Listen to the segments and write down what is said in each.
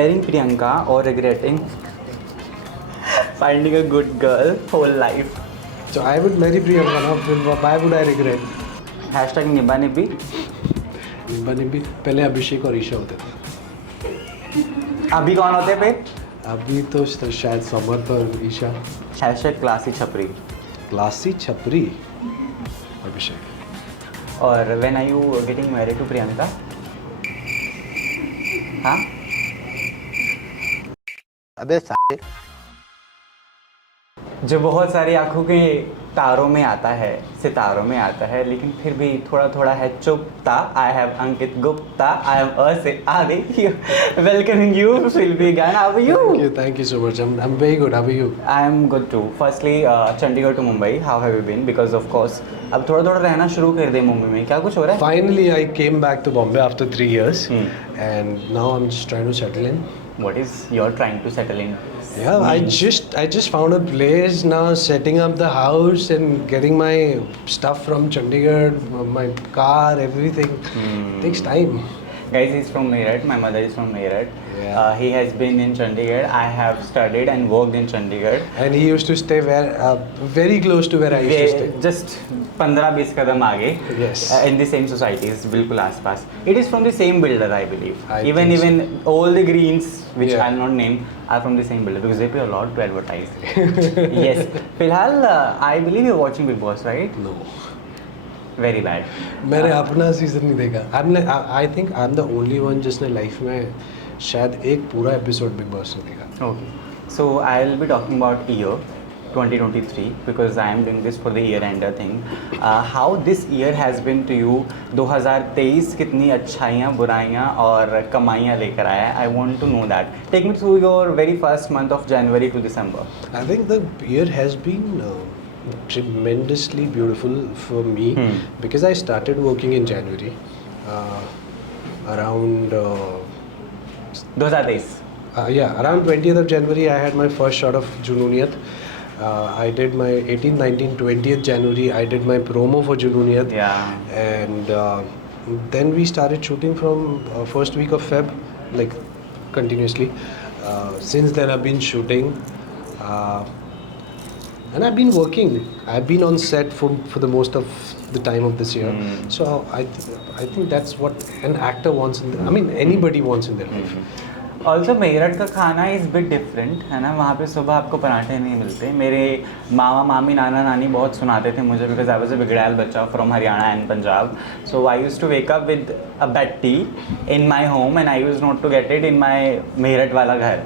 marrying Priyanka or regretting finding a good girl whole life. So I would marry Priyanka now. Why would I regret? Hashtag Nibba Nibbi. निब्बा निब्बी पहले अभिषेक और ईशा होते थे. अभी कौन होते पे? अभी तो शायद समर्थ और ईशा. Hashtag classy छपरी. क्लासी छपरी अभिषेक. और when are you getting married to Priyanka? हाँ? अबे साले. जो बहुत सारी आंखों के तारों में आता है, सितारों में आता है, लेकिन फिर भी थोड़ा थोड़ा है चुपता. I have Ankit Gupta. I am से Aadi welcoming you Filmi Gyan. How are you? Thank you so much. I'm very good. How are you? I am good too. Firstly Chandigarh to Mumbai, how have you been? Because of course अब थोड़ा थोड़ा रहना शुरू कर दे मुंबई में. क्या कुछ हो रहा है? Finally, I came back to Bombay after 3 years, and now I'm just trying to settle in. What is you're trying to settle in? Yeah, I just found a place now, setting up the house and getting my stuff from Chandigarh, my car, everything. Takes time. Guys, he's from Meerut. My mother is from Meerut. Yeah. He has been in Chandigarh. I have studied and worked in Chandigarh. And he used to stay very close to where I used to stay. Just 15-20 कदम आगे. Yes. In the same societies, बिल्कुल आसपास. It is from the same builder, I believe. I even think even all the greens, which Yeah. I'll not name, are from the same builder because they pay a lot to advertise. Yes. फिलहाल I believe you're watching Big Boss, right? No. Very bad. मैंने अपना season नहीं देखा. I think I'm the only one जिसने life में शायद एक पूरा एपिसोड बिग बॉस ने देखा. Okay. So I'll be talking about year 2023 because I am doing this for the year ender thing. How this year has been to you? 2023 कितनी अच्छाइयाँ, बुराइयाँ और कमाइयाँ लेकर आया है? I want to know that. Take me through your very first month of January to December. I think the year has been tremendously beautiful for me because I started working in January around 2023. around 20th of January I had my first shot of Jununiyat. I did my 18th, 19th, 20th January I did my promo for Jununiyat. Yeah. And then we started shooting from first week of Feb, like continuously. Since then I've been shooting. And I've been working. I've been on set for the most of the time of this year. So I think that's what an actor wants. Anybody wants in their life. Also Meerut का खाना is bit different है ना. वहाँ पे सुबह आपको पराठे नहीं मिलते. मेरे मामा मामी नाना नानी बहुत सुनाते थे मुझे बिकॉज आई वाज अ बिगड़ैल बच्चा from Haryana and Punjab. So I use to wake up with a bed tea in my home and I use not to get it in my Meerut वाला घर.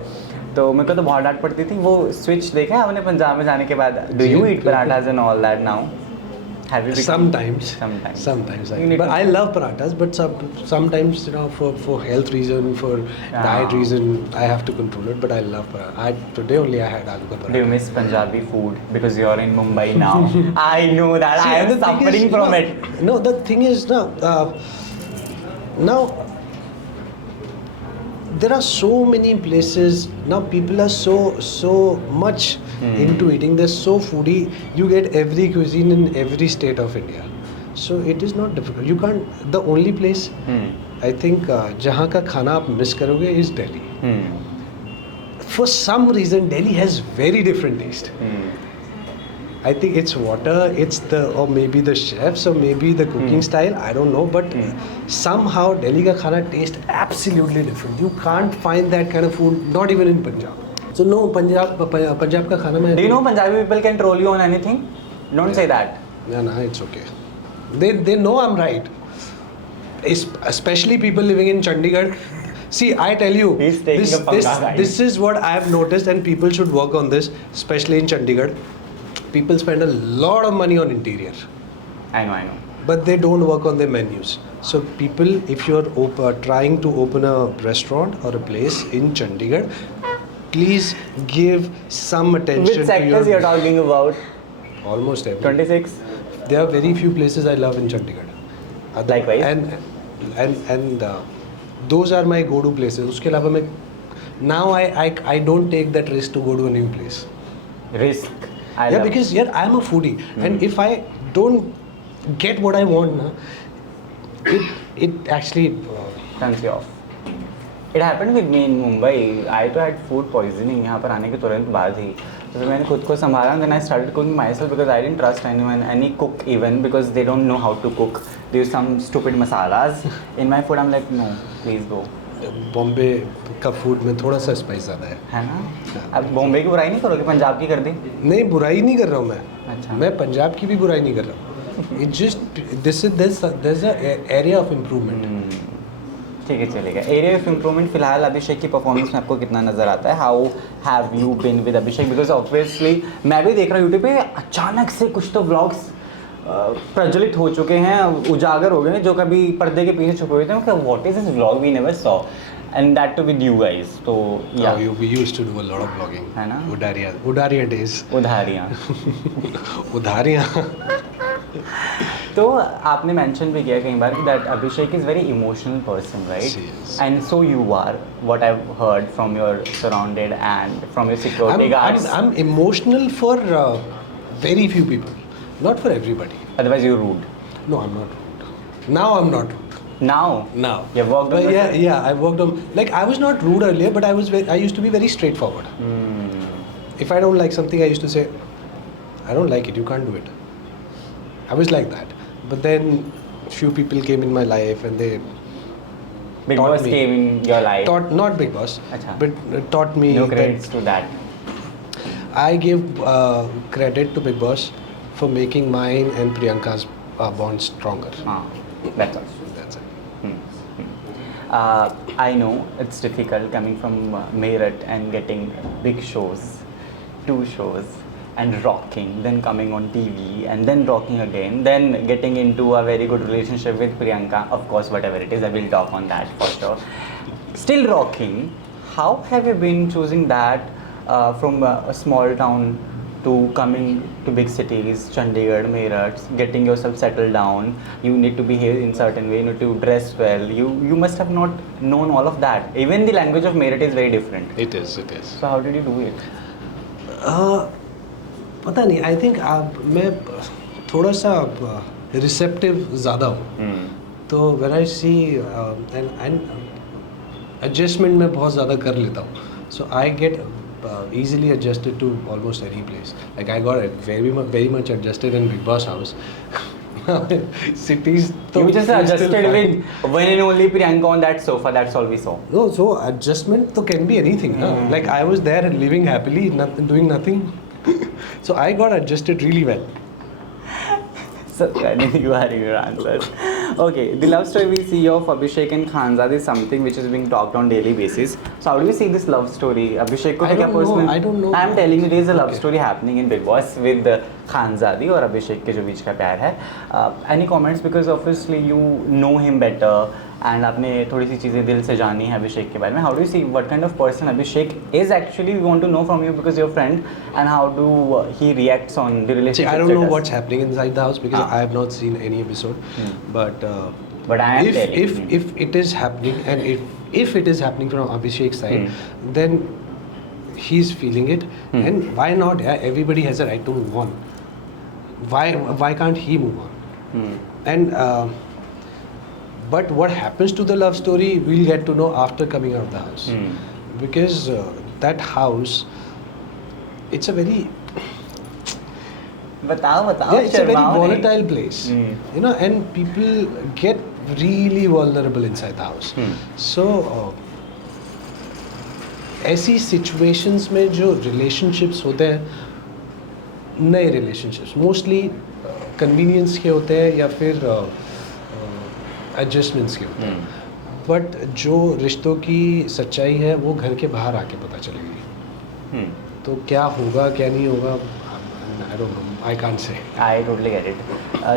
तो मेरे को तो बहुत डांट पड़ती थी. वो स्विच देखा है आपने पंजाब में जाने के बाद? Do you eat parathas and all that now? Sometimes. But I love parathas, but sometimes for health reason, for diet reason, I have to control it. But I love paratha. Today only I had aloo ka paratha. Do you miss Punjabi food because you're in Mumbai now? I know that. I am suffering from it. No, the thing is now there are so many places now. People are so much into eating. They're so foodie. You get every cuisine in every state of India, so it is not difficult. You can't. The only place I think जहाँ का खाना आप miss करोगे is Delhi. For some reason Delhi has very different taste. I think it's water, or maybe the chefs, or maybe the cooking style. I don't know, but somehow Delhi ka khana tastes absolutely different. You can't find that kind of food, not even in Punjab. So no, Punjab ka khana mein. Do you know Punjabi people can troll you on anything? Don't say that. No, it's okay. They know I'm right. Especially people living in Chandigarh. See, I tell you, He's taking a punga, guys. this is what I've noticed, and people should work on this, especially in Chandigarh. People spend a lot of money on interior. I know. But they don't work on their menus. So people, if you're trying to open a restaurant or a place in Chandigarh, please give some attention. Which sectors you're talking about? Almost every. 26. There are very few places I love in Chandigarh. Likewise. And those are my go-to places. Uske alawa now I don't take that risk to go to a new place. Risk. Because I'm a foodie, and if I don't get what I want, it actually turns you off. It happened with me in Mumbai. I too had food poisoning यहाँ पर आने के तुरंत बाद ही. तो फिर मैंने खुद को संभाला and then I started cooking myself because I didn't trust anyone, any cook even, because they don't know how to cook. They use some stupid masalas in my food. I'm like, no, please go. Bombay का food में थोड़ा सा spice ज़्यादा है ना. अब बॉम्बे की बुराई नहीं करोगे, पंजाब की कर दी. नहीं, बुराई नहीं कर रहा हूँ मैं. अच्छा. मैं पंजाब की भी बुराई नहीं कर रहा हूँ. It just there's a area of improvement. ठीक है, चलेगा. एरिया ऑफ इम्प्रूवमेंट फिलहाल अभिषेक की परफॉर्मेंस में आपको कितना नज़र आता है? How have you been with Abhishek? Because obviously मैं भी देख रहा हूँ यूट्यूब पे अचानक से कुछ तो व्लॉग्स प्रज्वलित हो चुके हैं, उजागर हो गए हैं, जो कभी पर्दे के पीछे छुपे हुए थे. What is this vlog we never saw and that too with you guys. तो या we used to do a lot of vlogging. है ना. उडारिया days. उधारियाँ. तो आपने मेंशन भी किया कई बार कि that Abhishek is very emotional person, right? And so you are, what I have heard from your surrounded and from your security guards. I'm emotional for very few people, not for everybody. Otherwise you're rude. No, I'm not rude. Now I'm not rude. Now you've worked on but I worked on, like, I was not rude earlier, but I used to be very straightforward. If I don't like something, I used to say, I don't like it, you can't do it. I was like that. But then few people came in my life and they Big Boss came in your life. Not Big Boss, Achha. but taught me. No credits to that. I give credit to Big Boss for making mine and Priyanka's bond stronger. That's all. That's it. I know it's difficult coming from Meerut and getting big shows, 2 shows, and rocking, then coming on TV, and then rocking again, then getting into a very good relationship with Priyanka. Of course, whatever it is, I will talk on that for sure. Still rocking. How have you been choosing that from a small town to coming to big cities, Chandigarh, Meerut, getting yourself settled down? You need to behave in certain way, you need to dress well. You must have not known all of that. Even the language of Meerut is very different. It is. So how did you do it? पता नहीं. I think मैं थोड़ा सा receptive ज़्यादा हूँ. तो when I see and adjustment मैं बहुत ज़्यादा कर लेता हूँ. So I get easily adjusted to almost any place. Like I got very much adjusted in Big Boss house. Cities. You just adjusted with when and only Priyanka on that sofa. That's all we saw. No, so adjustment तो can be anything. Like I was there and living happily, doing nothing. So I got adjusted really well. So you are your answers. Okay, the love story we see of Abhishek and Khanzad is something which is being talked on daily basis. So how do you see this love story? Abhishek को तो क्या personally? I don't know. I am telling you there is a love story happening in Big Boss with Khanzadi और Abhishek के जो बीच का प्यार है. Any comments? Because obviously you know him better and आपने थोड़ी सी चीज़ें दिल से जानी है अभिषेक के बारे में. How do you see what kind of person Abhishek is actually? We want to know from you because you're a friend, and how do he reacts on the relationship? See, I don't know what's happening inside the house because I have not seen any episode. But I am telling if it is happening, and if it is happening from Abhishek's side, then he's feeling it, and why not? Yeah, everybody has a right to move on. Why can't he move on? And but what happens to the love story, we'll get to know after coming out of the house. Because that house, it's a very it's a very volatile place. You know, and people get really vulnerable inside the house. So ऐसी situations में जो relationships होते हैं, नए relationships mostly convenience के होते हैं या फिर एडजस्टमेंट्स के होते हैं. बट जो रिश्तों की सच्चाई है वो घर के बाहर आके पता चलेगी. तो क्या होगा क्या नहीं होगा, आई don't no, I can't say. I totally get it.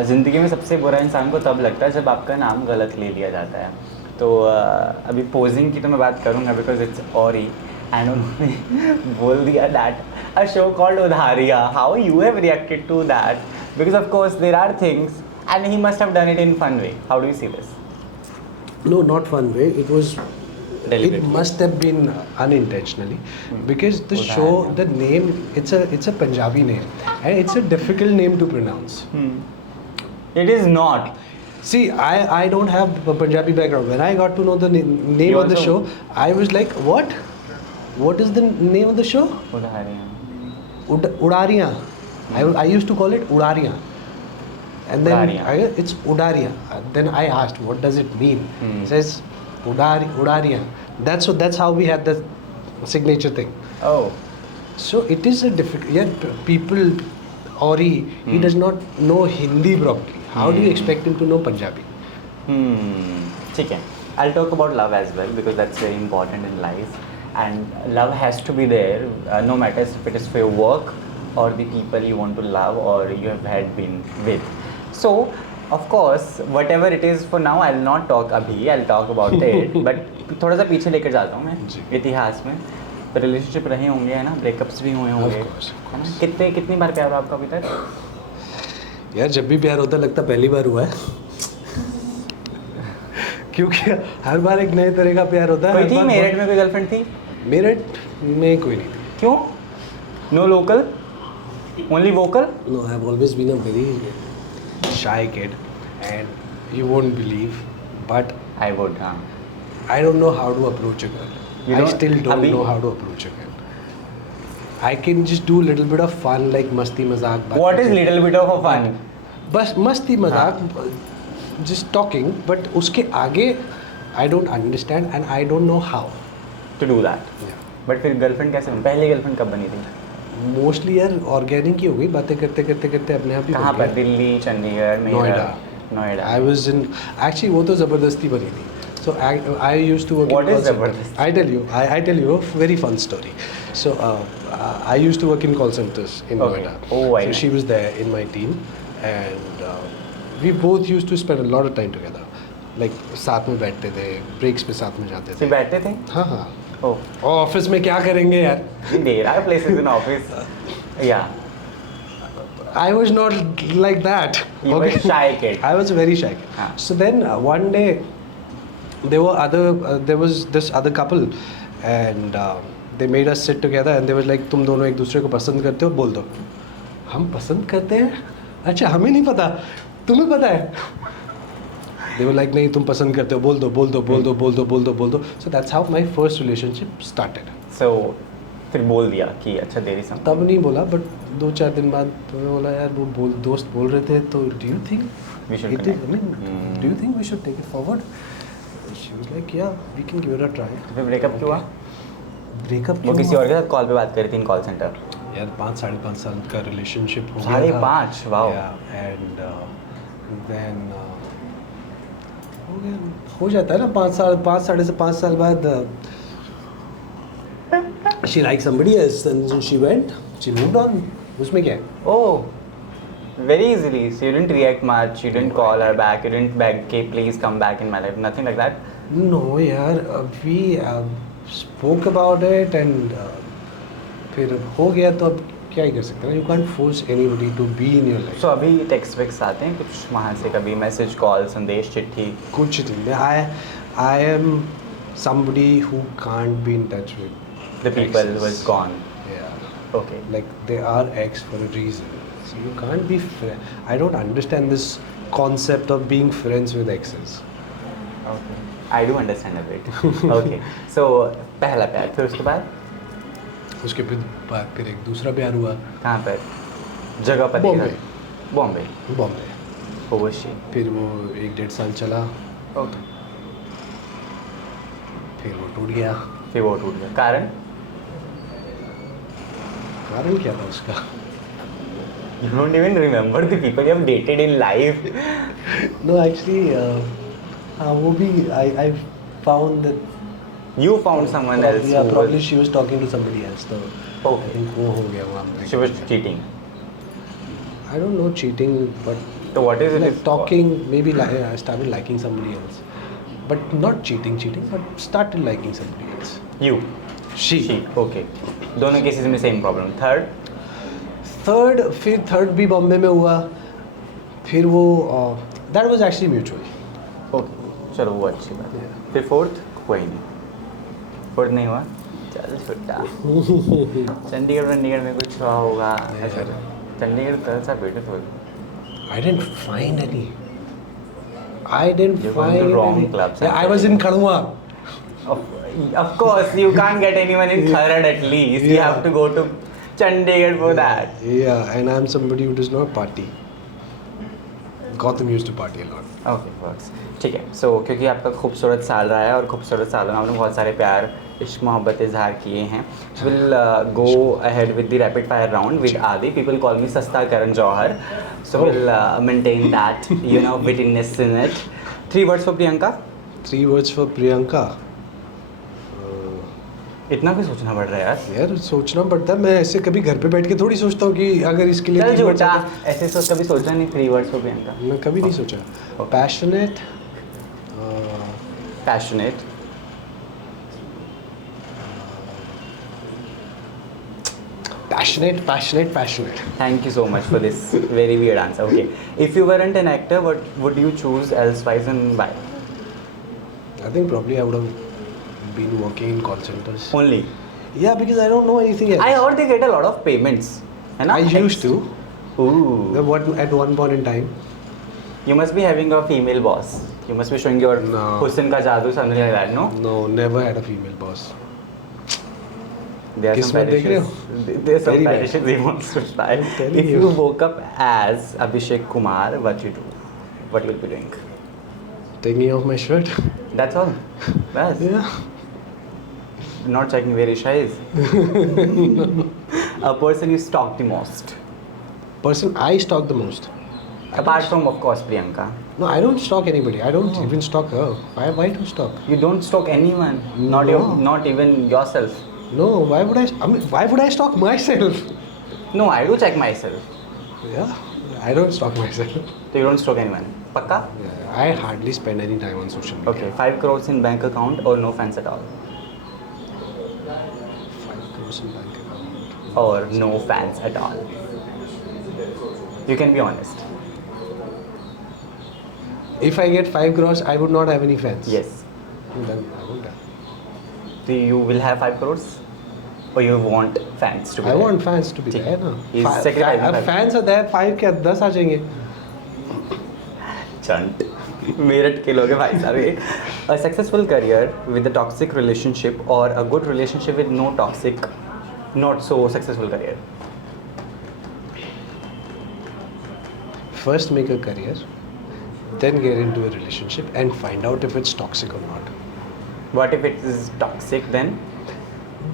ज़िंदगी में सबसे बुरा इंसान को तब लगता है जब आपका नाम गलत ले लिया जाता है. तो अभी पोजिंग की तो मैं बात करूँगा बिकॉज इट्स ऑरी, एंड उन्होंने बोल दिया that a show called Udhariya. How you have reacted to that? Because of course there are things and he must have done it in fun way. How do you see this? No, not fun way. It was deliberate. It must have been unintentionally because the show, the name, it's a Punjabi name and it's a difficult name to pronounce. It is not. See, I don't have a Punjabi background. When I got to know the name You of the show, also- I was like, what? What is the name of the show? उड़ारियाँ Udariya. I used to call it Udariya. And then Udariya. it's Udariya. Then I asked, what does it mean? Hmm. It says Udariya. That's how we had the signature thing. Oh, So it is a difficult. Yeah, people. Ori, he does not know Hindi properly. How do you expect him to know Punjabi? ठीक है. I'll talk about love as well because that's very important in life, and love has to be there, no matter if it is for your work or the people you want to love or you have had been with. So, of course, whatever it is for now, I'll not talk अभी. I'll talk about it, but थोड़ा सा पीछे लेकर जाता हूँ मैं जी. इतिहास में. तो रिलेशनशिप रहे होंगे है ना, ब्रेकअप्स भी हुए होंगे, course, of है ना? कितनी बार प्यार हुआ आपका अभी तक? यार जब भी प्यार होता है लगता पहली बार हुआ है क्योंकि हर बार एक नए तरह का प्यार होता है. कोई हर थी बार मेरठ में, कोई गर्लफ्रेंड थी? मेरठ में कोई नहीं थी. क्यों? No local, only vocal? No, I have always been a very shy kid, and you won't believe, but I would. हाँ. I don't know how to approach a girl. You I don't- still don't अभी- know how to approach a girl. I can just do a little bit of fun, like मस्ती मजाक. बात What is करके. little bit of a fun? बस मस्ती मजाक, just talking, but उसके आगे I don't understand and I don't know how. To do that. Yeah. But फिर गर्लफ्रेंड कैसे बनी? पहली गर्लफ्रेंड कब बनी थी? Mostly यार ऑर्गेनिक ही हो गई, बातें करते करते करते अपने आप ही कहाँ बन पर? गई. Delhi, Chandigarh, Noida. Noida. I was in, actually वो तो ज़बरदस्ती बनी थी. So I used to work What in is call center. ज़बरदस्ती? I tell you a very fun story. So I used to work in call centers in Okay. Noida. Oh, I so know. she was there in my team, and we both used to spend a lot of time together. Like साथ में बैठते थे, breaks पे साथ में जाते फिर थे. बैठते थे? हाँ हाँ. ओह, ऑफिस में क्या करेंगे यार? There are places in office. Yeah. I was not like that. You were shy kid. I was a very shy kid. हाँ. So then one day there was this other couple, and they made us sit together and they were like, तुम दोनों एक दूसरे को पसंद करते हो, बोल दो. हम पसंद करते हैं? अच्छा हमें नहीं पता, तुम्हें पता है? They were like, नहीं तुम पसंद करते हो, बोल दो बोल दो बोल दो बोल दो बोल दो बोल दो. So that's how my first relationship started. So, फिर बोल दिया कि अच्छा देरी सम. तब नहीं बोला, बट 2-4 दिन बाद तो मैं बोला यार वो दोस्त बोल रहे थे, तो do you think We should it is, I connect. mean, do you think we should take it forward? She was like, yeah, we can give it a try. फिर ब्रेकअप क्यों हुआ? ब्रेकअप वो किसी और के साथ कॉल पे बात कर रही थी इन कॉल सेंटर. यार 5-5.5 साल का रिलेशनशिप हो गया 5.5, wow. एंड देन हो जाता है ना 5 साल बाद she liked somebody else and she moved on. उसमें क्या है? Oh, very easily. So you didn't react much, you didn't call her back, you didn't beg, okay, please come back in my life, nothing like that? No यार, we spoke about it and फिर हो गया, तो अब क्या ही कर सकते हैं. You can't force anybody to be in your life. So अभी टेक्स्ट वेक्स आते हैं कुछ वहाँ से, कभी मैसेज, कॉल, संदेश, चिट्ठी? कुछ नहीं. I am somebody who can't be in touch with The people who exes. is gone. Yeah. Okay. Like they are ex for a reason. So you can't be I don't understand this concept of being friends with exes. Okay. I do understand a bit. Okay. So पहला प्यार, फिर उसके बाद उसके फिर एक दूसरा प्यार हुआ. कहाँ पर? जगह पता Bombay. Bombay. Bombay. Who was she? फिर वो 1-1.5 साल चला. Okay. फिर वो टूट गया. फिर वो टूट गया. कारण? कारण क्या था उसका? You don't even remember the people you have dated in life. No, actually, वो भी I found that. You found someone else. Yeah, who probably was, she was talking to somebody else. So I Okay. think वो हो गया वहाँ पे. She was cheating. I don't know cheating, but So what is it? like talking, maybe I started liking somebody else, but not cheating, but started liking somebody else. You. She. Okay. दोनों cases में same problem. फिर third भी बॉम्बे में हुआ. फिर वो that was actually mutual. Okay, चलो वो अच्छी बात है. Yeah. फिर फोर्थ कोई नहीं. फोर्थ नहीं हुआ. चल छुट्टा. चंडीगढ़ में कुछ हुआ होगा. नहीं, अच्छा, चंडीगढ़ कौन सा beautiful. I didn't find any. I didn't You're going find to wrong any- clubs. Yeah, I was in Kadua. Of course, you can't get anyone in Kharad at least. You Yeah. have to go to Chandigarh for that. Yeah, and I'm somebody who does not party. Gautam used to party a lot. Okay works ठीक है. सो क्योंकि आपका खूबसूरत साल रहा है और खूबसूरत सालों में आपने बहुत सारे प्यार इश्क मोहब्बत इजहार किए हैं. Will go ahead with the rapid fire round with Aadi. People call me सस्ता Karan Johar. So will maintain that you know wittiness in it. 3 words for Priyanka. 3 words for Priyanka. इतना भी सोचना पड़ रहा है यार. यार सोचना पड़ता है. मैं ऐसे कभी घर पे बैठ के थोड़ी सोचता हूँ कि अगर इसके लिए चल 3 words झूठा. आते- ऐसे सोच कभी सोचा नहीं. 3 words फॉर प्रियंका. मैं कभी नहीं सोचा. Passionate. Passionate. Passionate. Thank you so much for this very weird answer. Okay, if you weren't an actor, what would you choose elsewise and why? I think probably I would have been working in call centers. Only. Yeah, because I don't know anything else. I heard they get a lot of payments. है ना? I used to. Ooh. What at one point in time. You must be having a female boss. You must be showing your No. Hussein ka jadoo, something like that, no? No, never had a female boss. There are some किस्मत देख रहे हो? parishes. There are some Very bad. parishes he wants to try. telling If you woke up as Abhishek Kumar, what you do? What you'll be doing? Taking off my shirt. That's all. Bas. Yeah. Not checking where Isha is. A person you stalk the most. Person I stalk the most. Apart from, of course, Priyanka. No, I don't stalk anybody. I don't even stalk her. Why to stalk? You don't stalk anyone. Not even yourself. No, why would I? I mean, why would I stalk myself? No, I do check myself. Yeah, I don't stalk myself. So you don't stalk anyone. Pakka? Yeah, I hardly spend any time on social media. Okay, 5 crores in bank account or no fans at all? 5 crores in bank account. Or no fans at all? You can be honest. If I get 5 crores, I would not have any fans. Yes. Then I would have. So you will have 5 crores? Or you want fans to be I there? want fans to be ठीक there. है. ना. He's sacrificing अब five. fans are there. 5 क्या 10 आ जाएंगे. चंट मेरठ के लोग हैं भाई साहब ये. A successful career with a toxic relationship or a good relationship with no toxic, not so successful career. First make a career, then get into a relationship and find out if it's toxic or not. What if it is toxic then?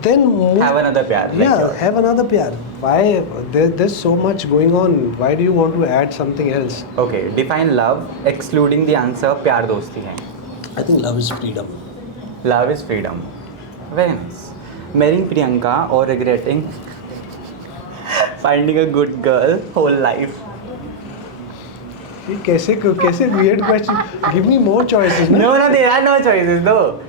Then move. Have another प्यार. like Yeah, yours. have another pyar. Why? There's so much going on. Why do you want to add something else? Okay, define love excluding the answer प्यार दोस्ती है. I think love is freedom. Love is freedom. Very nice. Marrying Priyanka or regretting finding a good girl whole life. ये कैसे weird question. Give me more choices. No, there are no choices though.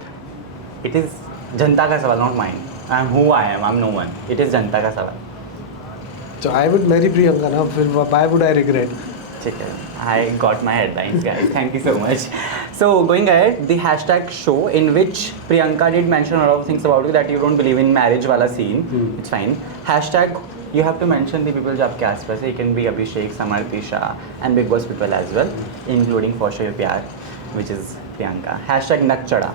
It is जनता का सवाल, not mine. I'm who I am. I'm no one. It is जनता का सवाल. So I would marry Priyanka now. फिर why would I regret? ठीक है. I got my headlines, guys. Thank you so much. So going ahead, the hashtag show in which Priyanka did mention a lot of things about you that you don't believe in marriage वाला scene. It's fine. Hashtag you have to mention the people जो आपके आसपास है. It can be Abhishek, Samarth, Isha, and Big Boss people as well, including for sure your प्यार, which is Priyanka. Hashtag नक चढ़ा.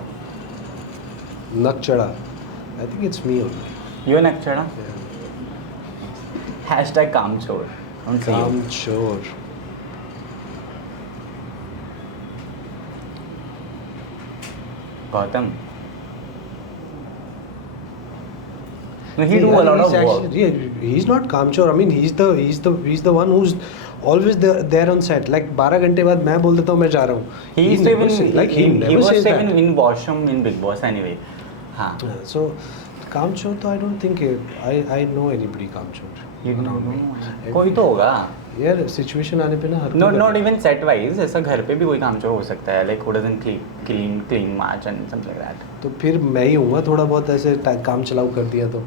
Nut chada. I think it's me only. You नक चढ़ा. Hashtag काम छोड़. Don't say you. Calm chore. Gautam. No, he do a lot of work. He's not कामचोर. I mean, he's the one who's always there on set. Like 12 घंटे बाद मैं बोल देता हूँ मैं जा रहा हूँ. He used to never even say- like he he never was says even that. in washroom in Big Boss anyway. हाँ. So कामचोर तो I don't think I know anybody कामचोर. You don't around me. know. कोई तो होगा. यार situation आने पे ना हर Not कोई not करता even set wise. ऐसा घर पे भी कोई कामचोर हो सकता है. Like who doesn't clean match and something like that. है. तो फिर मैं ही हूँगा थोड़ा बहुत ऐसे काम चलाऊ कर दिया तो.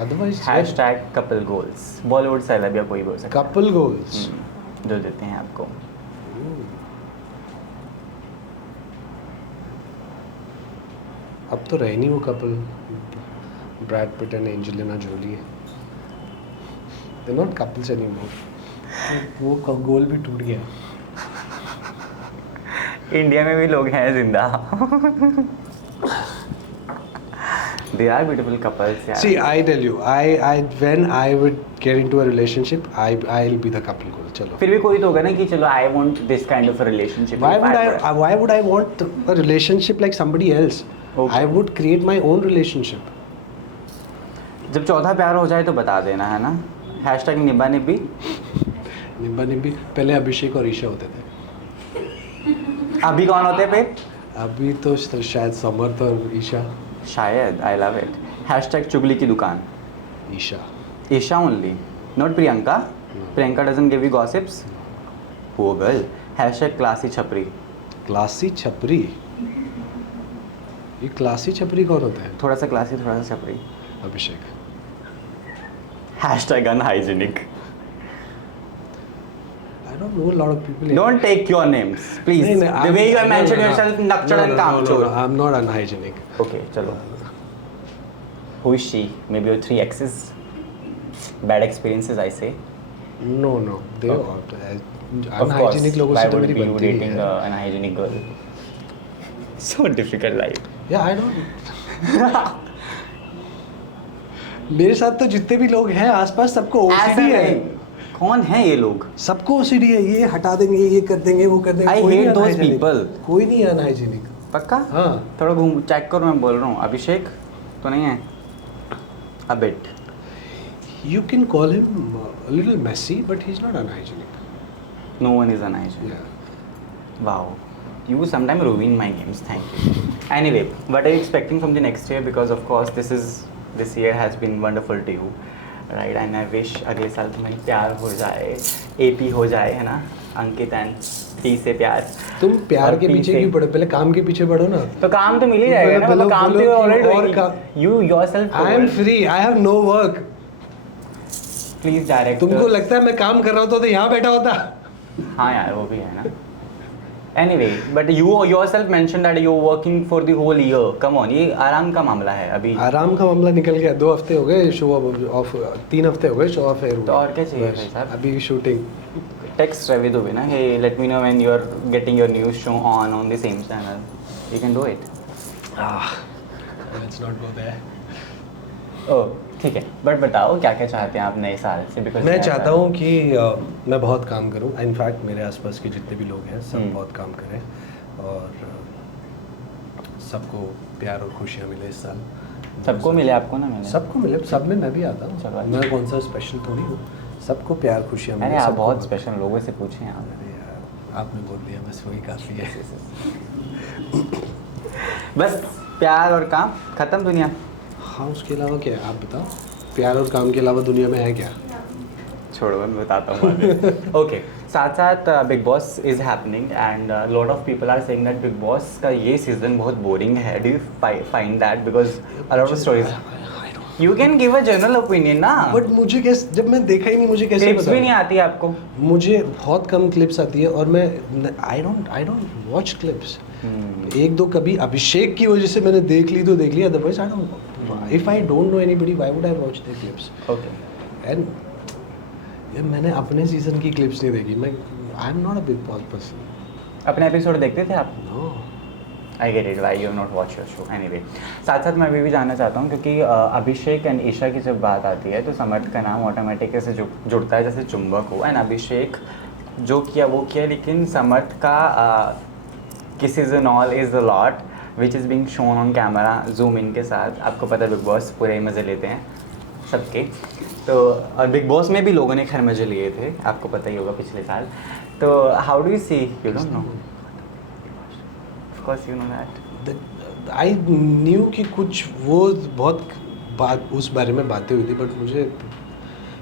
Otherwise Hashtag couple goals. Bollywood celeb या कोई भी हो सकता है. couple goals. जो देते हैं आपको. अब तो रहे नहीं वो couple. Brad Pitt and Angelina Jolie. They're not couples anymore. वो गोल भी टूट गया. इंडिया में भी लोग हैं जिंदा. They are beautiful couples. यार. See, I tell you, when I would get into a relationship, I'll be the couple goal. चलो. फिर भी कोई तो होगा ना कि चलो I want this kind of a relationship. Why would I want a relationship like somebody else? Okay. I would create my own relationship. जब चौथा प्यार हो जाए तो बता देना है ना. हैशटैग निब्बा निब्बी. निब्बा निब्बी पहले अभिषेक और ईशा होते थे. अभी कौन होते पे? अभी तो शायद समर्थ और ईशा. शायद. I love it. हैशटैग चुगली की दुकान. Isha. Isha only. Not Priyanka. Priyanka doesn't give you gossips. वो गर्ल. हैशटैग क्लासी छपरी. क्लासी छपरी. ये क्लासी छपरी कौन होता है? थोड़ा सा क्लासी थोड़ा सा छपरी. Abhishek. Hashtag unhygienic. I don't know a lot of people. Don't take your names, please. The way you have mentioned yourself, Nakchad and Kamchor. No, I'm not unhygienic. Okay, chalo. Who is she? Maybe your 3 exes. Bad experiences, I say. No. They Okay. are Of unhygienic course. लोगों Why से तो would मेरी be you बनती नहीं dating है. an unhygienic girl? So difficult life. Yeah, I don't. मेरे साथ तो जितने भी लोग हैं आसपास सबको OCD है. कौन है ये लोग? सबको OCD है. ये हटा देंगे, ये कर देंगे, वो कर देंगे. I कोई hate नहीं those unhygienic. people. कोई नहीं अनहाइजीनिक. पक्का? हाँ. थोड़ा घूम चेक करो, मैं बोल रहा हूँ. अभिषेक तो नहीं है? A bit. You can call him a little messy, but he's not unhygienic. No one is unhygienic. Yeah. Wow. You sometimes ruin my games. Thank you. Anyway, what are you expecting from the next year? Because of course this year has been wonderful to you, right? And I wish अगले साल तुम्हारी प्यार हो जाए, AP हो जाए, है ना? अंकित एंड P से प्यार. तुम प्यार और के P पीछे से- क्यों पड़ो? पहले काम के पीछे पड़ो ना. तो काम तो मिल ही जाएगा ना. मतलब काम तो बोलो कि already और doing. You yourself. I am free. I have no work. Please direct. तुमको लगता है मैं काम कर रहा होता तो यहाँ बैठा होता? हाँ यार वो भी है ना. Anyway, but you yourself mentioned that you're working for the whole year. Come on, ये आराम का मामला है अभी. आराम का मामला निकल गया. 2 हफ्ते हो गए शो ऑफ. 3 हफ्ते हो गए शो ऑफ एयर. तो और क्या चाहिए भाई साहब? अभी shooting. Text Ravi Dubey na, hey, let me know when you're getting your new show on the same channel. You can do it. Let's not go there. Oh, ठीक है. But बताओ क्या क्या चाहते हैं आप नए साल से? Because मैं नया चाहता साल- हूँ कि मैं बहुत काम करूँ. इनफैक्ट मेरे आसपास के जितने भी लोग हैं सब बहुत काम करें और सबको प्यार और खुशियाँ मिले इस साल. सबको मिले, आपको ना मिले? सबको मिले. सब में मैं भी आता हूँ. चलो, मैं कौन सा स्पेशल थोड़ी हूँ. सबको प्यार खुशियाँ मिले. अरे आप सबको बहुत स्पेशल लोगों से पूछें आप. अरे यार आपने बोल दिया बस वही काफ़ी है. बस प्यार और काम खत्म दुनिया. हाँ उसके अलावा क्या है आप बताओ. प्यार और काम के अलावा दुनिया में है क्या? छोड़ो मैं बताता हूँ. ओके, साथ साथ Bigg Boss is happening and lot of people are saying that Bigg Boss का ये सीजन बहुत बोरिंग है. Do you find that? Because a lot of stories. You can give a general opinion ना. But मुझे कैसे, जब मैं देखा ही नहीं मुझे कैसे क्लिप्स भी बताऊं? नहीं आती आपको? मुझे बहुत कम क्लिप्स आती है और मैं आई डोंट वॉच क्लिप्स. एक दो कभी अभिषेक की वजह से मैंने देख ली तो देख ली. Otherwise I don't. If I don't know anybody why would I watch the clips? Okay. And ये मैंने अपने सीजन की क्लिप्स नहीं देखी. मैं I am not a Bigg Boss person. अपने एपिसोड देखते थे आप? No. I get it why you not watch your show. Anyway, साथ साथ मैं भी जानना चाहता हूँ क्योंकि अभिषेक एंड ईशा की जब बात आती है तो समर्थ का नाम ऑटोमेटिक से जुड़ता है जैसे चुंबक हो. एंड अभिषेक जो किया वो किया, लेकिन समर्थ का kisses and all is a lot which is being shown on camera zoom in के साथ. आपको पता है बिग बॉस पूरे मज़े लेते हैं सबके. तो और बिग बॉस में भी लोगों ने खैर मज़े लिए थे, आपको पता ही होगा पिछले साल. तो how do you see? You don't know? Of course you know that. I knew कि कुछ वो बहुत बात उस बारे में बातें हुई थी बट मुझे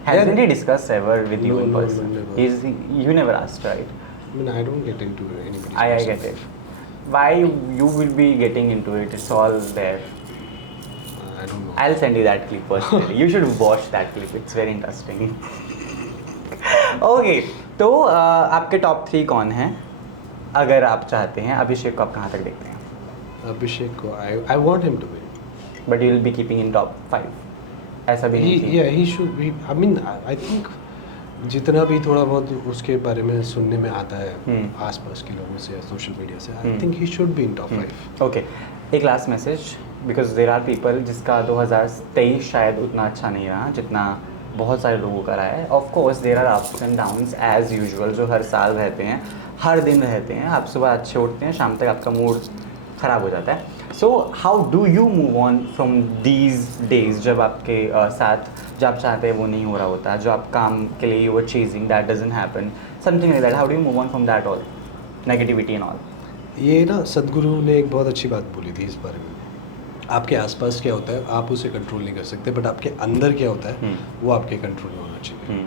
Hasn't he discussed ever with you No, in no, person? never. You never asked, right? I mean, I don't get into anybody's I personal get it. Why you will be getting into it? It's all there. I don't know. I'll send you that clip personally. You should watch that clip. It's very interesting. Okay, तो आपके top 3 कौन हैं? अगर आप चाहते हैं अभिषेक को आप कहाँ तक देखते हैं? अभिषेक को I want him to win. But you will be keeping in top 5. ऐसा भी नहीं चाहिए. He should be. I mean, I think जितना भी थोड़ा बहुत उसके बारे में सुनने में आता है हम्म। आसपास के लोगों से या सोशल मीडिया से, I hmm. Think he should be in top 5. Okay, एक last message, because there are people जिसका 2023 शायद उतना अच्छा नहीं रहा जितना बहुत सारे लोगों का रहा है. Of course there are ups and downs as usual, जो हर साल रहते हैं, हर दिन रहते हैं. आप सुबह अच्छे उठते हैं, शाम तक आपका मूड ख़राब हो जाता है. So how do you move on from these days, जब आपके साथ जो आप चाहते हैं वो नहीं हो रहा होता, जो आप काम के लिए you were chasing that doesn't happen, something like that, how do you move on from that all negativity and all? ये ना सदगुरु ने एक बहुत अच्छी बात बोली थी इस बारे में. आपके आसपास क्या होता है आप उसे कंट्रोल नहीं कर सकते, बट आपके अंदर क्या होता है वो आपके कंट्रोल में होना चाहिए.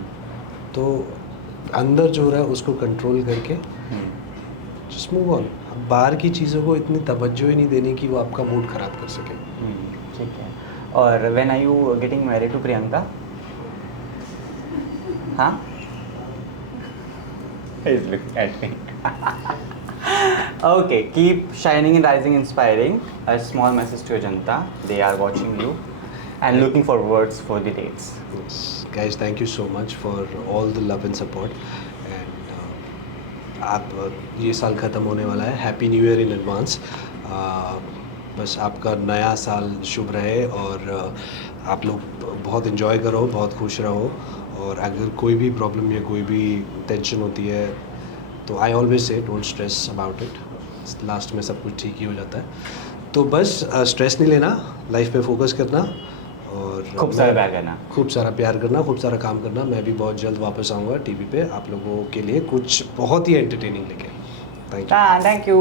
तो अंदर जो हो रहा है उसको कंट्रोल करके जस्ट मूव ऑन. बाहर की चीज़ों को इतनी तवज्जो ही नहीं देनी कि वो आपका मूड ख़राब कर सके. ठीक है. और when are you getting married to Priyanka? हाँ, he's looking at me. Okay, keep shining and rising, inspiring. A small message to your Janta. They are watching you and looking forwards for the dates. Yes. Guys, thank you so much for all the love and support. And आप ये साल ख़त्म होने वाला है. Happy new year in advance. बस आपका नया साल शुभ रहे और आप लोग बहुत इन्जॉय करो, बहुत खुश रहो. और अगर कोई भी प्रॉब्लम या कोई भी टेंशन होती है तो I always say don't stress about it. Last में सब कुछ ठीक ही हो जाता है. तो बस स्ट्रेस नहीं लेना, लाइफ पे फोकस करना और खूब सारा प्यार करना, खूब सारा प्यार करना, खूब सारा काम करना. मैं भी बहुत जल्द वापस आऊँगा टीवी पे आप लोगों के लिए कुछ बहुत ही एंटरटेनिंग लेके. Thank you. Thank you.